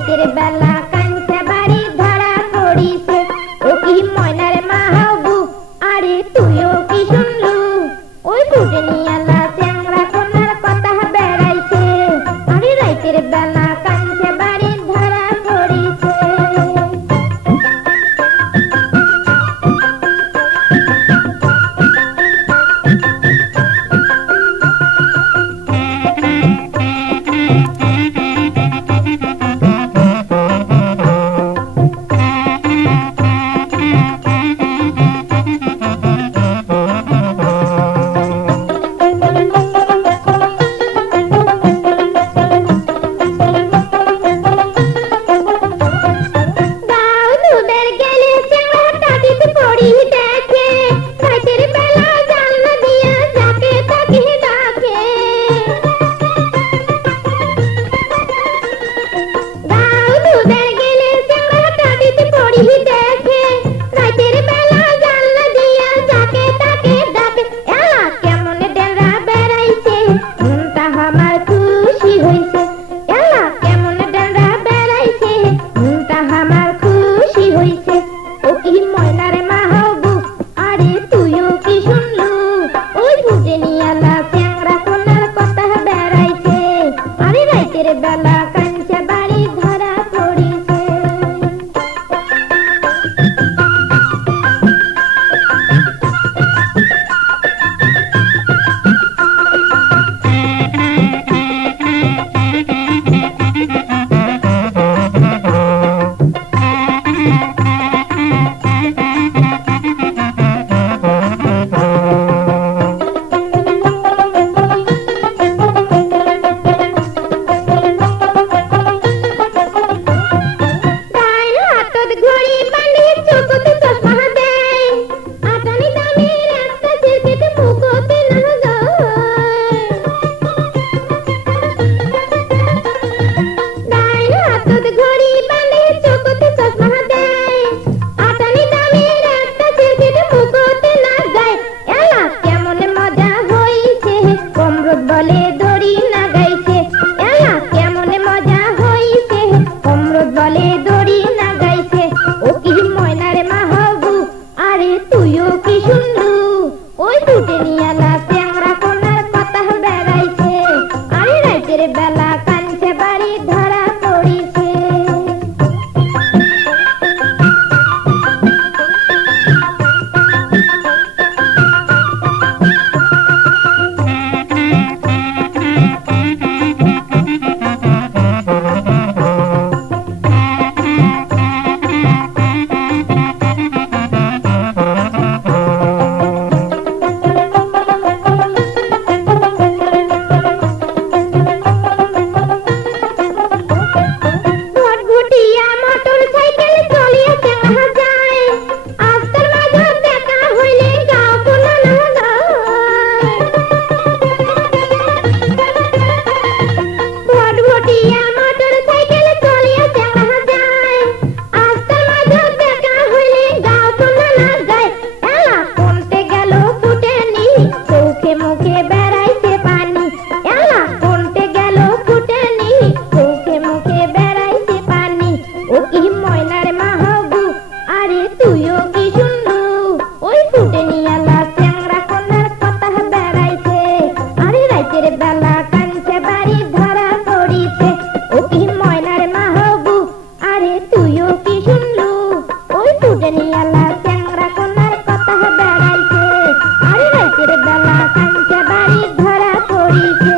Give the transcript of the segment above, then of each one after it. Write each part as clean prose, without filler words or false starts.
রাতের বেলা কাঞ্চা বাড়ি ধরা পড়িছে। ও কি ময়নার মাহবু, আরে তুইও কি শুনলু? ওই ফুটে নিয়ালা চ্যাংড়া কোনার কথা বেড়াইছে। আরে রাতের বেলা কাঞ্চা বাড়ি ধরা পড়িছে। বেলা কাঞ্চা বাড়ি ধরা পড়িছে। বেলা কাঞ্চা বাড়ি ধরা পড়িছে। বেলা কাঞ্চা বাড়ি ধরা পড়িছে। ও কি ময়নার মাহবু, আরে তুইও কি শুনলু? ওই ফুটে নিয়ালা চ্যাংড়া কোনার কথা বেড়াইছে। আরে রাতের বেলা কাঞ্চা বাড়ি ধরা পড়িছে।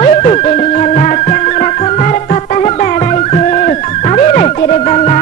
ওই ফুটে নিয়ালা চ্যাংড়া কোনার কথা বেড়াইছে। আরে রাতের বেলা